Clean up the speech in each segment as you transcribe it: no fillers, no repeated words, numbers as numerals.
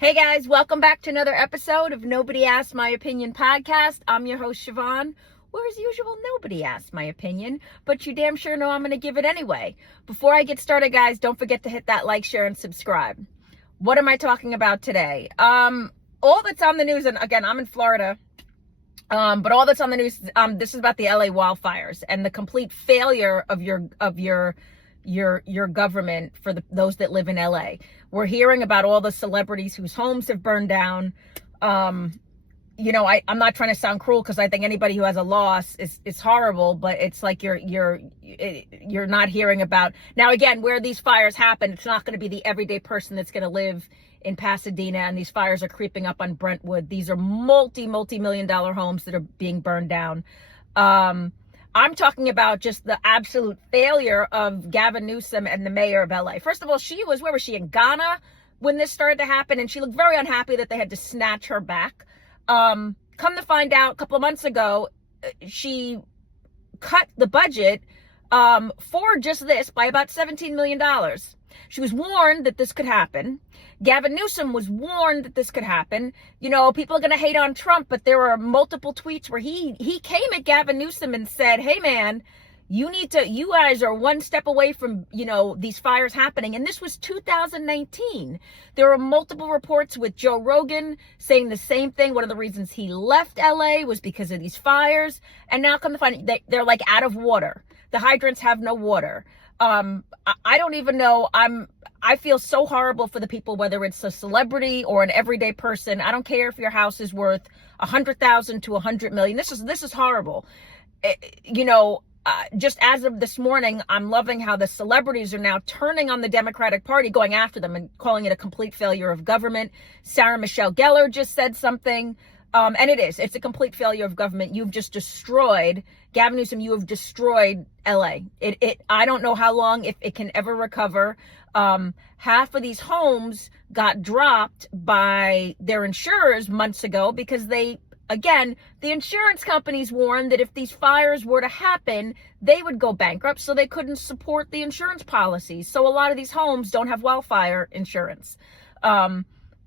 Hey guys, welcome back to another episode of Nobody Asked My Opinion podcast. I'm your host, Siobhan, where as usual, nobody asked my opinion, but you damn sure know I'm going to give it anyway. Before I get started, guys, don't forget to hit that like, share, and subscribe. What am I talking about today? All that's on the news, and again, I'm in Florida, but all that's on the news, this is about the LA wildfires and the complete failure of your government for those that live in LA. We're hearing about all the celebrities whose homes have burned down. I'm not trying to sound cruel because I think anybody who has a loss is horrible, but it's like you're not hearing about. Now, again, where these fires happen, it's not going to be the everyday person that's going to live in Pasadena, and these fires are creeping up on Brentwood. These are multi-million dollar homes that are being burned down. I'm talking about just the absolute failure of Gavin Newsom and the mayor of LA. First of all, where was she, in Ghana when this started to happen? And she looked very unhappy that they had to snatch her back. Come to find out, a couple of months ago, she cut the budget for just this by about $17 million. She was warned that this could happen. Gavin Newsom was warned that this could happen. You know, people are going to hate on Trump, but there were multiple tweets where he came at Gavin Newsom and said, hey, man, you guys are one step away from, these fires happening. And this was 2019. There were multiple reports with Joe Rogan saying the same thing. One of the reasons he left LA was because of these fires. And now come to find they're like out of water. The hydrants have no water. I don't even know. I feel so horrible for the people, whether it's a celebrity or an everyday person. I don't care if your house is worth 100,000 to 100 million. This is horrible. Just as of this morning, I'm loving how the celebrities are now turning on the Democratic Party, going after them and calling it a complete failure of government. Sarah Michelle Gellar just said something. And it's a complete failure of government. You've just destroyed, Gavin Newsom, you have destroyed LA. I don't know how long, if it can ever recover. Half of these homes got dropped by their insurers months ago because the insurance companies warned that if these fires were to happen, they would go bankrupt, so they couldn't support the insurance policies. So a lot of these homes don't have wildfire insurance.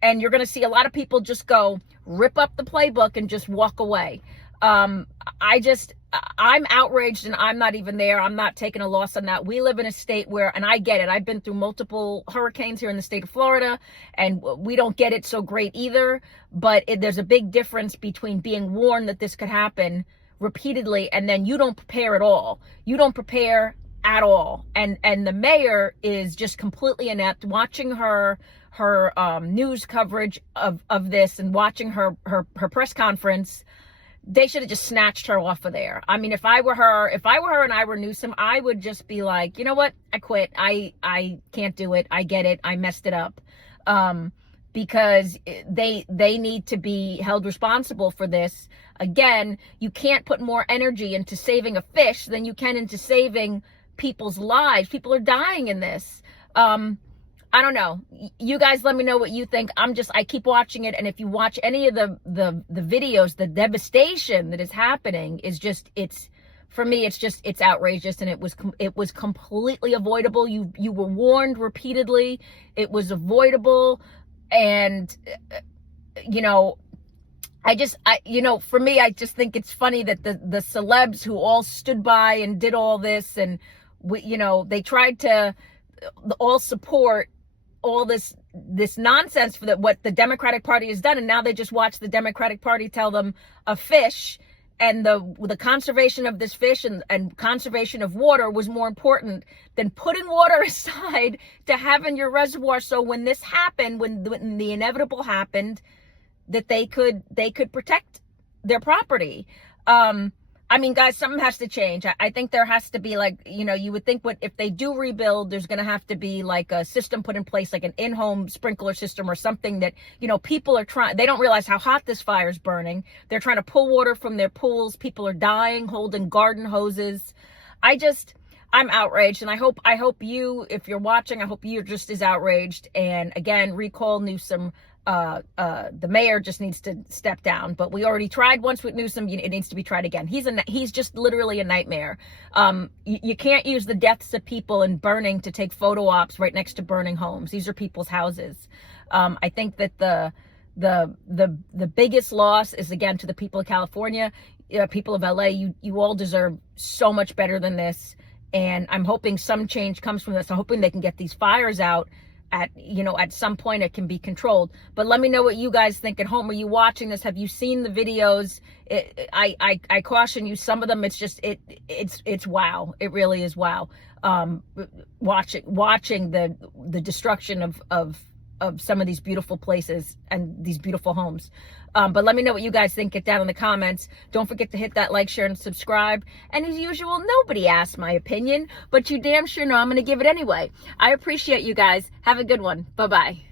And you're going to see a lot of people just go rip up the playbook and just walk away. I'm outraged, and I'm not even there. I'm not taking a loss on that. We live in a state where, and I get it, I've been through multiple hurricanes here in the state of Florida, and we don't get it so great either. But there's a big difference between being warned that this could happen repeatedly and then you don't prepare at all. You don't prepare at all. And the mayor is just completely inept. Watching her news coverage of this and watching her press conference, they should have just snatched her off of there. I mean, if I were her and I were Newsom, I would just be like, you know what? I quit. I can't do it. I get it. I messed it up. Because they need to be held responsible for this. Again, you can't put more energy into saving a fish than you can into saving people's lives. People are dying in this. I don't know. You guys let me know what you think. I keep watching it. And if you watch any of the videos, the devastation that is happening is just, for me, it's outrageous. And it was completely avoidable. You were warned repeatedly. It was avoidable. And, for me, I just think it's funny that the celebs who all stood by and did all this, and they tried to all support all this nonsense for what the Democratic Party has done, and now they just watch the Democratic Party tell them a fish and the conservation of this fish and conservation of water was more important than putting water aside to have in your reservoir, so when this happened, when the inevitable happened, that they could protect their property. I mean, guys, something has to change. I think there has to be, you would think if they do rebuild, there's going to have to be like a system put in place, like an in-home sprinkler system or something that, people are they don't realize how hot this fire is burning. They're trying to pull water from their pools. People are dying, holding garden hoses. I'm outraged, and I hope you, if you're watching, I hope you're just as outraged. And again, recall Newsom. the mayor just needs to step down. But we already tried once with Newsom. It needs to be tried again. He's just literally a nightmare. You can't use the deaths of people and burning to take photo ops right next to burning homes. These are people's houses. I think that the biggest loss is, again, to the people of California, people of LA. You all deserve so much better than this. And I'm hoping some change comes from this. I'm hoping they can get these fires out. At some point it can be controlled. But let me know what you guys think at home. Are you watching this? Have you seen the videos? I caution you, some of them, it's wow. It really is wow. Watching the destruction of some of these beautiful places and these beautiful homes. But let me know what you guys think. Get down in the comments. Don't forget to hit that like, share, and subscribe. And as usual, nobody asked my opinion, but you damn sure know I'm going to give it anyway. I appreciate you guys. Have a good one. Bye-bye.